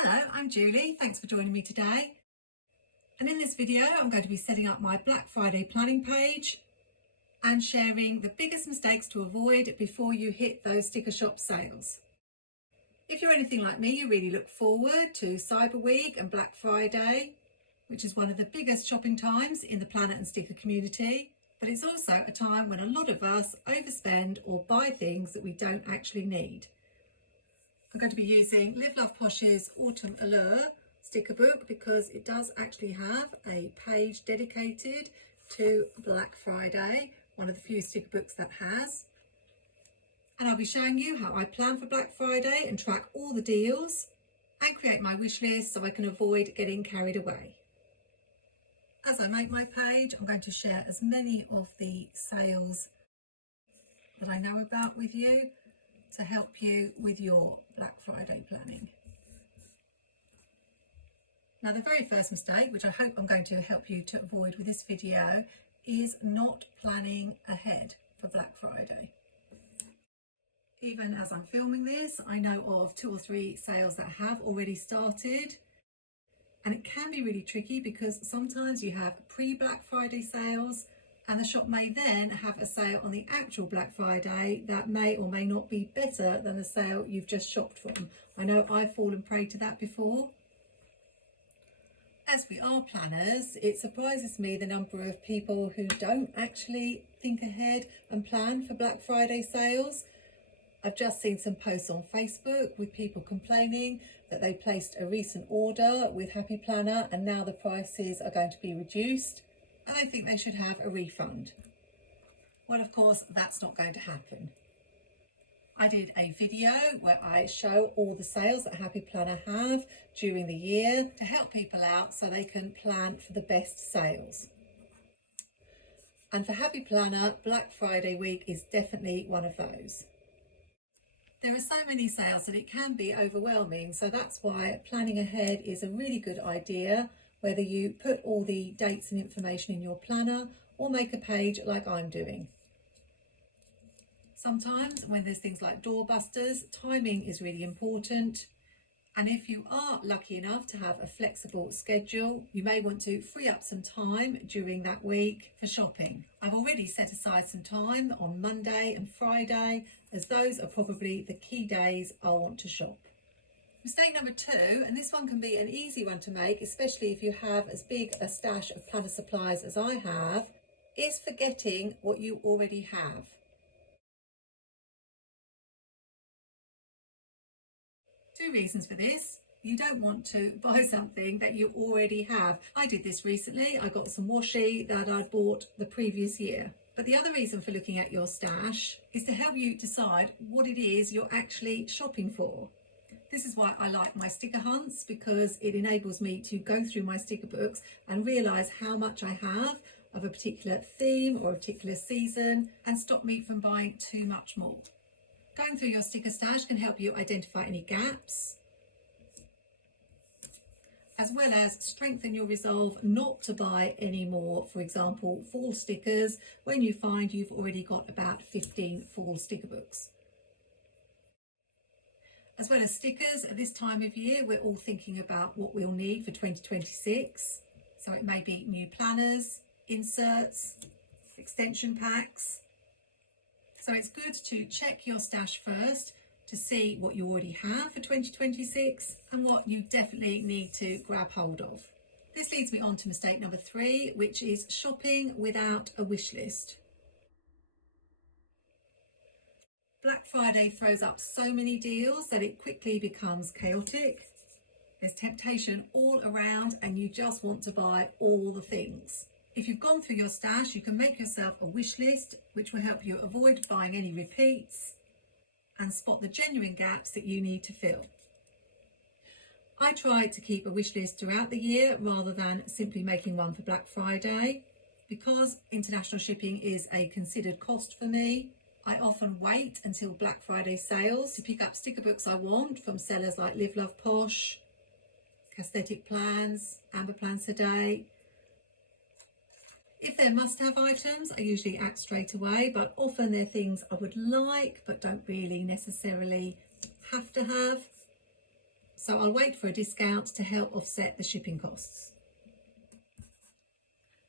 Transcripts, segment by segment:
Hello, I'm Julie. Thanks for joining me today. And in this video, I'm going to be setting up my Black Friday planning page and sharing the biggest mistakes to avoid before you hit those sticker shop sales. If you're anything like me, you really look forward to Cyber Week and Black Friday, which is one of the biggest shopping times in the planner and sticker community. But it's also a time when a lot of us overspend or buy things that we don't actually need. I'm going to be using Live Love Posh's Autumn Allure sticker book because it does actually have a page dedicated to Black Friday, one of the few sticker books that has. And I'll be showing you how I plan for Black Friday and track all the deals and create my wish list so I can avoid getting carried away. As I make my page, I'm going to share as many of the sales that I know about with you to help you with your Black Friday planning. Now, the very first mistake, which I hope I'm going to help you to avoid with this video, is not planning ahead for Black Friday. Even as I'm filming this, I know of 2 or 3 sales that have already started, and it can be really tricky because sometimes you have pre-Black Friday sales and the shop may then have a sale on the actual Black Friday that may or may not be better than the sale you've just shopped from. I know I've fallen prey to that before. As we are planners, it surprises me the number of people who don't actually think ahead and plan for Black Friday sales. I've just seen some posts on Facebook with people complaining that they placed a recent order with Happy Planner and now the prices are going to be reduced. And I think they should have a refund. Well, of course, that's not going to happen. I did a video where I show all the sales that Happy Planner have during the year to help people out so they can plan for the best sales. And for Happy Planner, Black Friday week is definitely one of those. There are so many sales that it can be overwhelming, so that's why planning ahead is a really good idea, whether you put all the dates and information in your planner or make a page like I'm doing. Sometimes when there's things like doorbusters, timing is really important. And if you are lucky enough to have a flexible schedule, you may want to free up some time during that week for shopping. I've already set aside some time on Monday and Friday, as those are probably the key days I'll want to shop. Mistake number 2, and this one can be an easy one to make, especially if you have as big a stash of planner supplies as I have, is forgetting what you already have. Two reasons for this. You don't want to buy something that you already have. I did this recently. I got some washi that I'd bought the previous year. But the other reason for looking at your stash is to help you decide what it is you're actually shopping for. This is why I like my sticker hunts, because it enables me to go through my sticker books and realise how much I have of a particular theme or a particular season and stop me from buying too much more. Going through your sticker stash can help you identify any gaps, as well as strengthen your resolve not to buy any more, for example, fall stickers, when you find you've already got about 15 fall sticker books. As well as stickers, at this time of year, we're all thinking about what we'll need for 2026. So it may be new planners, inserts, extension packs. So it's good to check your stash first to see what you already have for 2026 and what you definitely need to grab hold of. This leads me on to mistake number 3, which is shopping without a wish list. Black Friday throws up so many deals that it quickly becomes chaotic. There's temptation all around and you just want to buy all the things. If you've gone through your stash, you can make yourself a wish list, which will help you avoid buying any repeats and spot the genuine gaps that you need to fill. I try to keep a wish list throughout the year rather than simply making one for Black Friday. Because international shipping is a considered cost for me, I often wait until Black Friday sales to pick up sticker books I want from sellers like Live Love Posh, Cassthetic Plans, Amber Plans Today. If they're must-have items, I usually act straight away, but often they're things I would like but don't really necessarily have to have. So I'll wait for a discount to help offset the shipping costs.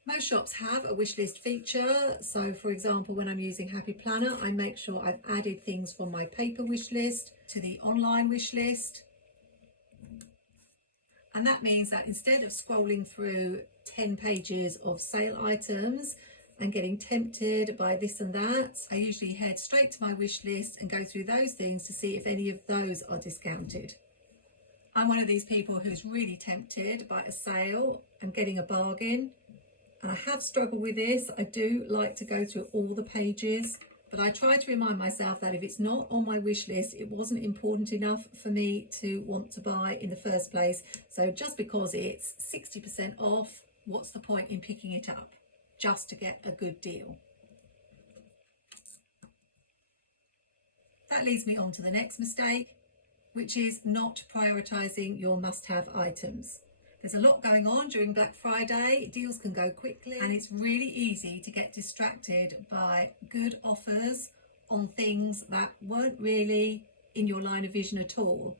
Most shops have a wish list feature. So for example, when I'm using Happy Planner, I make sure I've added things from my paper wish list to the online wish list. And that means that instead of scrolling through 10 pages of sale items and getting tempted by this and that, I usually head straight to my wish list and go through those things to see if any of those are discounted. I'm one of these people who's really tempted by a sale and getting a bargain. And I have struggled with this. I do like to go through all the pages, but I try to remind myself that if it's not on my wish list, it wasn't important enough for me to want to buy in the first place. So just because it's 60% off, what's the point in picking it up just to get a good deal? That leads me on to the next mistake, which is not prioritizing your must-have items. There's a lot going on during Black Friday. Deals can go quickly and it's really easy to get distracted by good offers on things that weren't really in your line of vision at all.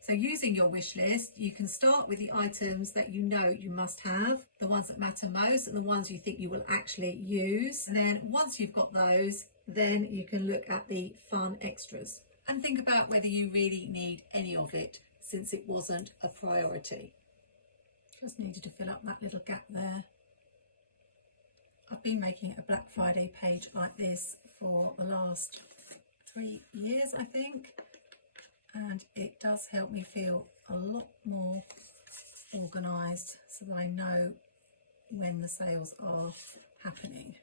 So using your wish list, you can start with the items that you know you must have, the ones that matter most and the ones you think you will actually use. And then once you've got those, then you can look at the fun extras and think about whether you really need any of it since it wasn't a priority. Just needed to fill up that little gap there. I've been making a Black Friday page like this for the last 3 years, I think, and it does help me feel a lot more organised so that I know when the sales are happening.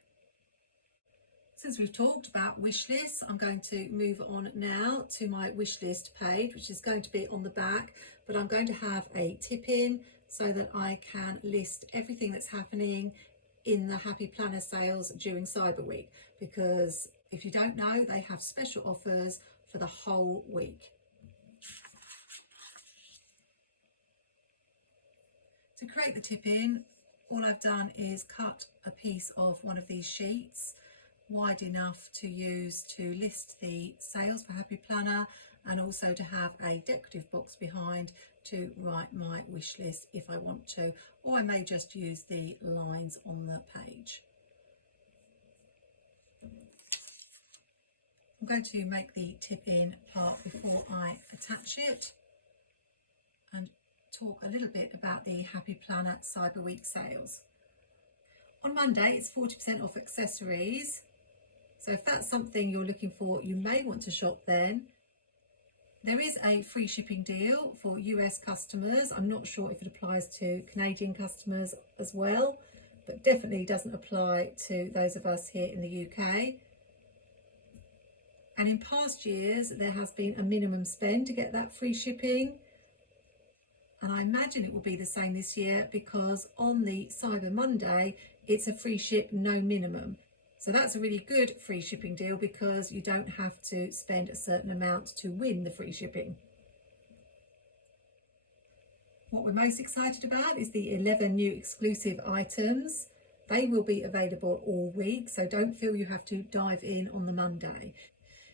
Since we've talked about wish lists, I'm going to move on now to my wish list page, which is going to be on the back, but I'm going to have a tip in so that I can list everything that's happening in the Happy Planner sales during Cyber Week, because if you don't know, they have special offers for the whole week. To create the tip in, all I've done is cut a piece of one of these sheets wide enough to use to list the sales for Happy Planner, and also to have a decorative box behind to write my wish list if I want to, or I may just use the lines on the page. I'm going to make the tip in part before I attach it and talk a little bit about the Happy Planner Cyber Week sales. On Monday it's 40% off accessories, so if that's something you're looking for, you may want to shop then. There is a free shipping deal for US customers. I'm not sure if it applies to Canadian customers as well, but definitely doesn't apply to those of us here in the UK. And in past years, there has been a minimum spend to get that free shipping. And I imagine it will be the same this year, because on the Cyber Monday, it's a free ship, no minimum. So that's a really good free shipping deal because you don't have to spend a certain amount to win the free shipping. What we're most excited about is the 11 new exclusive items. They will be available all week, so don't feel you have to dive in on the Monday.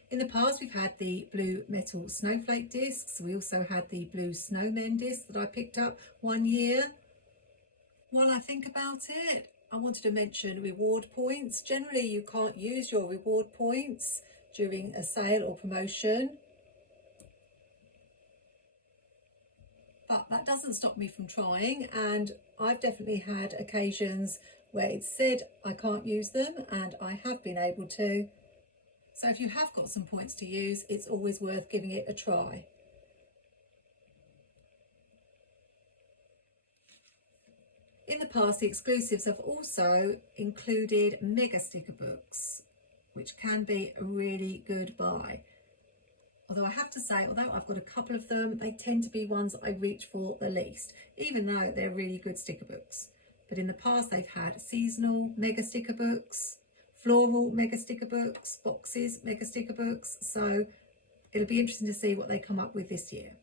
In the past, we've had the blue metal snowflake discs. We also had the blue snowmen discs that I picked up one year. While I think about it, I wanted to mention reward points. Generally, you can't use your reward points during a sale or promotion, but that doesn't stop me from trying, and I've definitely had occasions where it's said I can't use them and I have been able to. So if you have got some points to use, it's always worth giving it a try. In the past, the exclusives have also included mega sticker books, which can be a really good buy. Although I have to say, although I've got a couple of them, they tend to be ones I reach for the least, even though they're really good sticker books. But in the past, they've had seasonal mega sticker books, floral mega sticker books, boxes mega sticker books. So it'll be interesting to see what they come up with this year.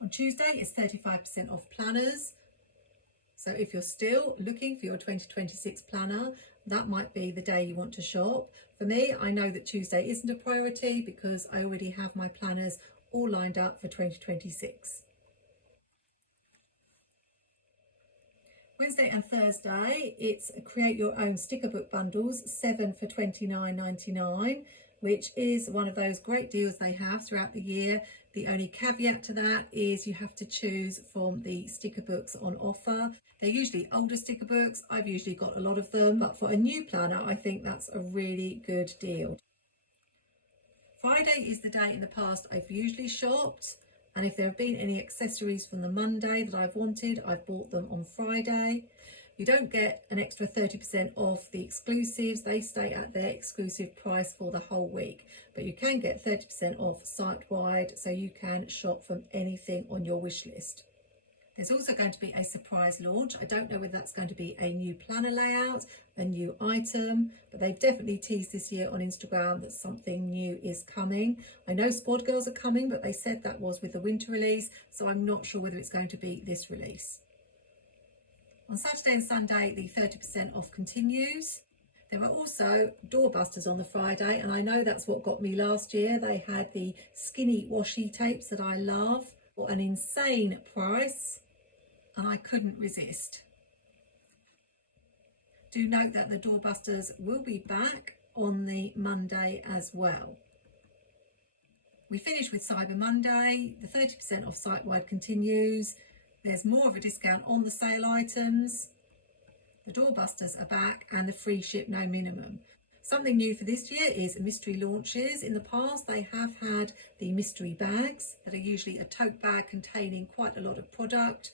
On Tuesday, it's 35% off planners. So if you're still looking for your 2026 planner, that might be the day you want to shop. For me, I know that Tuesday isn't a priority because I already have my planners all lined up for 2026. Wednesday and Thursday, it's create your own sticker book bundles, 7 for $29.99, which is one of those great deals they have throughout the year. The only caveat to that is you have to choose from the sticker books on offer. They're usually older sticker books. I've usually got a lot of them, but for a new planner, I think that's a really good deal. Friday is the day in the past I've usually shopped. And if there have been any accessories from the Monday that I've wanted, I've bought them on Friday. You don't get an extra 30% off the exclusives. They stay at their exclusive price for the whole week. But you can get 30% off site-wide, so you can shop from anything on your wish list. There's also going to be a surprise launch. I don't know whether that's going to be a new planner layout, a new item, but they've definitely teased this year on Instagram that something new is coming. I know Squad Girls are coming, but they said that was with the winter release, so I'm not sure whether it's going to be this release. On Saturday and Sunday, the 30% off continues. There are also doorbusters on the Friday, and I know that's what got me last year. They had the skinny washi tapes that I love for an insane price, and I couldn't resist. Do note that the doorbusters will be back on the Monday as well. We finish with Cyber Monday. The 30% off site-wide continues. There's more of a discount on the sale items. The doorbusters are back and the free ship no minimum. Something new for this year is mystery launches. In the past, they have had the mystery bags that are usually a tote bag containing quite a lot of product.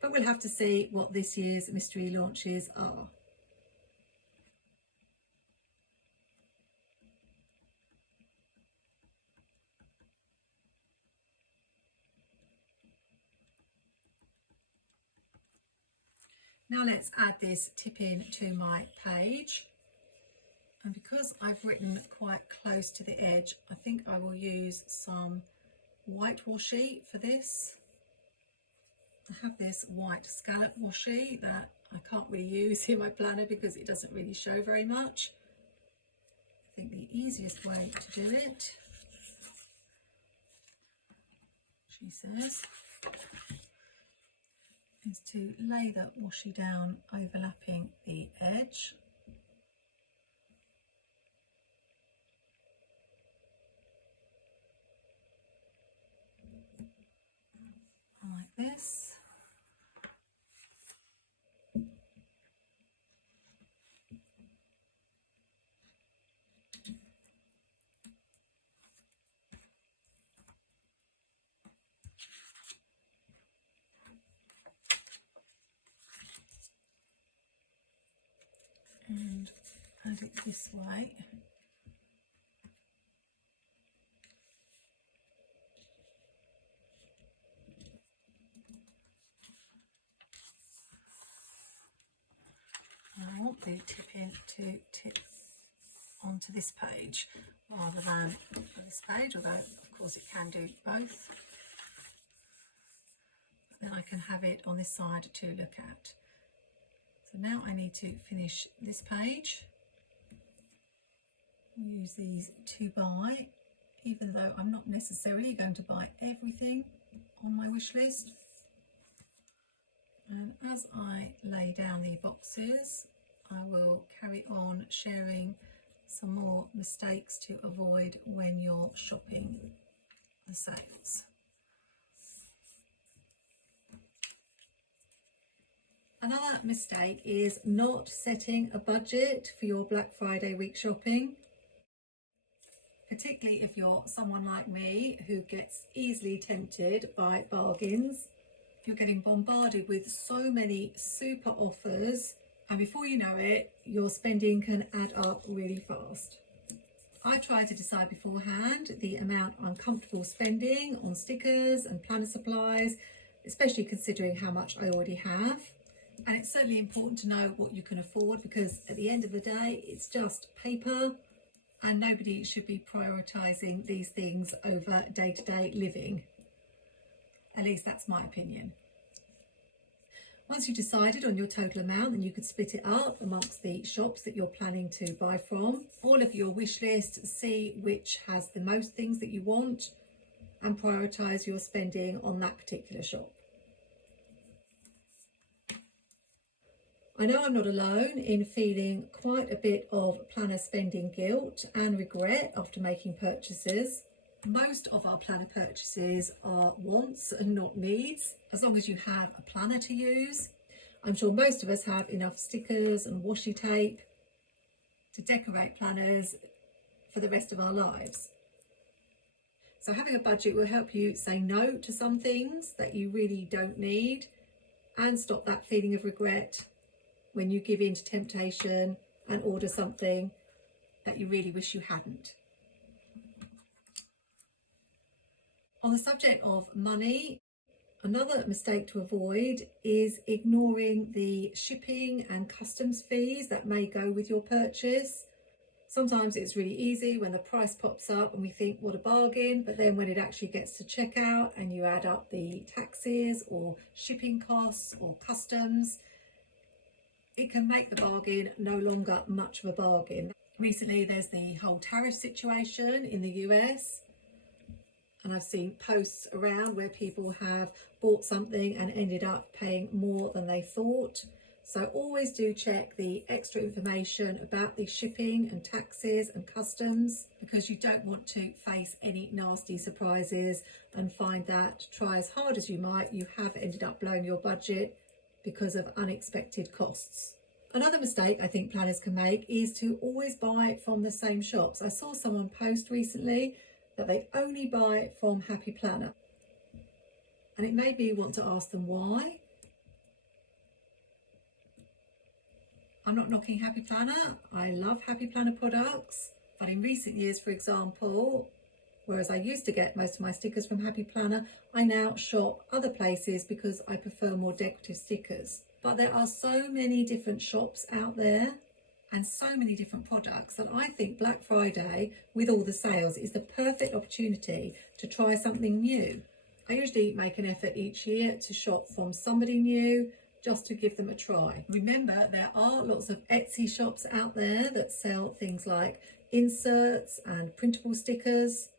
But we'll have to see what this year's mystery launches are. Now let's add this tip in to my page. And because I've written quite close to the edge, I think I will use some white washi for this. I have this white scallop washi that I can't really use in my planner because it doesn't really show very much. I think the easiest way to do it, she says, is to lay the washi down overlapping the edge. Like this. And add it this way. I want the tip in to tip onto this page rather than this page, although of course it can do both. But then I can have it on this side to look at. So now I need to finish this page. I'll use these to buy, even though I'm not necessarily going to buy everything on my wish list. And as I lay down the boxes, I will carry on sharing some more mistakes to avoid when you're shopping the sales. Another mistake is not setting a budget for your Black Friday week shopping, particularly if you're someone like me who gets easily tempted by bargains. You're getting bombarded with so many super offers, and before you know it, your spending can add up really fast. I try to decide beforehand the amount I'm comfortable spending on stickers and planner supplies, especially considering how much I already have. And it's certainly important to know what you can afford, because at the end of the day, it's just paper, and nobody should be prioritising these things over day-to-day living. At least that's my opinion. Once you've decided on your total amount, then you could split it up amongst the shops that you're planning to buy from. All of your wish list, see which has the most things that you want and prioritise your spending on that particular shop. I know I'm not alone in feeling quite a bit of planner spending guilt and regret after making purchases. Most of our planner purchases are wants and not needs, as long as you have a planner to use. I'm sure most of us have enough stickers and washi tape to decorate planners for the rest of our lives. So having a budget will help you say no to some things that you really don't need and stop that feeling of regret when you give in to temptation and order something that you really wish you hadn't. On the subject of money, another mistake to avoid is ignoring the shipping and customs fees that may go with your purchase. Sometimes it's really easy when the price pops up and we think, what a bargain, but then when it actually gets to checkout and you add up the taxes or shipping costs or customs, it can make the bargain no longer much of a bargain. Recently, there's the whole tariff situation in the US. And I've seen posts around where people have bought something and ended up paying more than they thought. So always do check the extra information about the shipping and taxes and customs, because you don't want to face any nasty surprises and find that, try as hard as you might, you have ended up blowing your budget because of unexpected costs. Another mistake I think planners can make is to always buy from the same shops. I saw someone post recently that they only buy from Happy Planner. And it made me want to ask them why. I'm not knocking Happy Planner. I love Happy Planner products. But in recent years, for example, whereas I used to get most of my stickers from Happy Planner, I now shop other places because I prefer more decorative stickers. But there are so many different shops out there and so many different products that I think Black Friday, with all the sales, is the perfect opportunity to try something new. I usually make an effort each year to shop from somebody new, just to give them a try. Remember, there are lots of Etsy shops out there that sell things like inserts and printable stickers.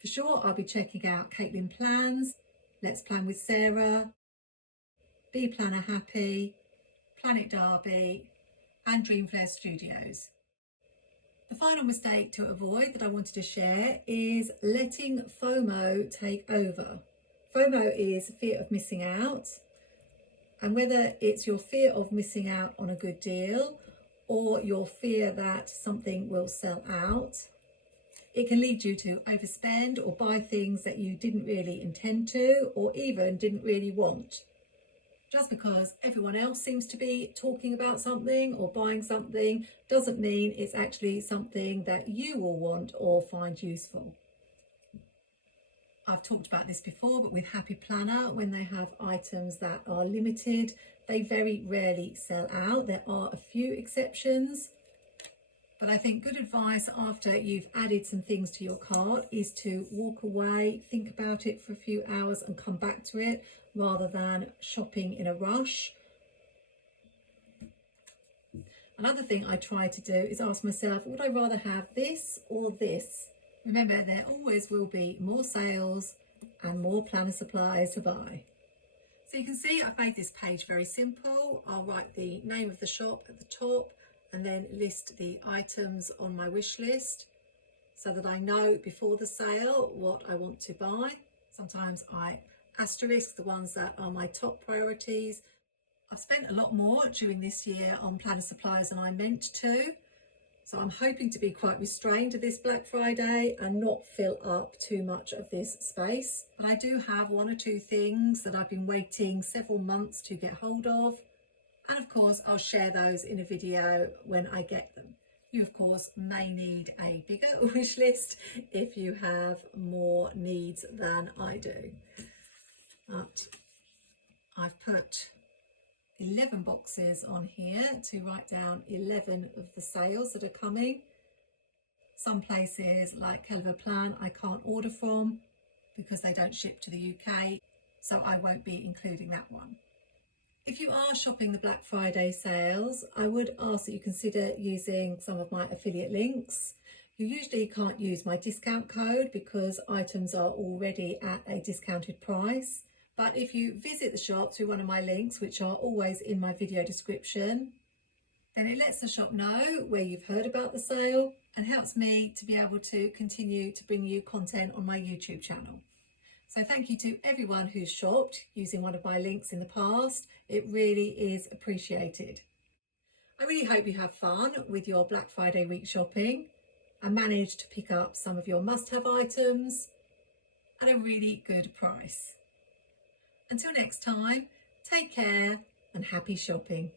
For sure, I'll be checking out Cassthetic Plans, Let's Plan with Sarah, Be Planner Happy, Planet Derby, and Dreamflare Studios. The final mistake to avoid that I wanted to share is letting FOMO take over. FOMO is fear of missing out, and whether it's your fear of missing out on a good deal or your fear that something will sell out, it can lead you to overspend or buy things that you didn't really intend to or even didn't really want. Just because everyone else seems to be talking about something or buying something doesn't mean it's actually something that you will want or find useful. I've talked about this before, but with Happy Planner, when they have items that are limited, they very rarely sell out. There are a few exceptions, but I think good advice after you've added some things to your cart is to walk away, think about it for a few hours and come back to it, rather than shopping in a rush. Another thing I try to do is ask myself, would I rather have this or this? Remember, there always will be more sales and more planner supplies to buy. So you can see I've made this page very simple. I'll write the name of the shop at the top and then list the items on my wish list so that I know before the sale what I want to buy. Sometimes I asterisk the ones that are my top priorities. I've spent a lot more during this year on planner supplies than I meant to. So I'm hoping to be quite restrained this Black Friday and not fill up too much of this space. But I do have one or two things that I've been waiting several months to get hold of. And of course, I'll share those in a video when I get them. You, of course, may need a bigger wish list if you have more needs than I do. But I've put 11 boxes on here to write down 11 of the sales that are coming. Some places like Cassthetic Plans I can't order from because they don't ship to the UK, so I won't be including that one. If you are shopping the Black Friday sales, I would ask that you consider using some of my affiliate links. You usually can't use my discount code because items are already at a discounted price. But if you visit the shop through one of my links, which are always in my video description, then it lets the shop know where you've heard about the sale and helps me to be able to continue to bring you content on my YouTube channel. So thank you to everyone who's shopped using one of my links in the past. It really is appreciated. I really hope you have fun with your Black Friday week shopping and manage to pick up some of your must-have items at a really good price. Until next time, take care and happy shopping.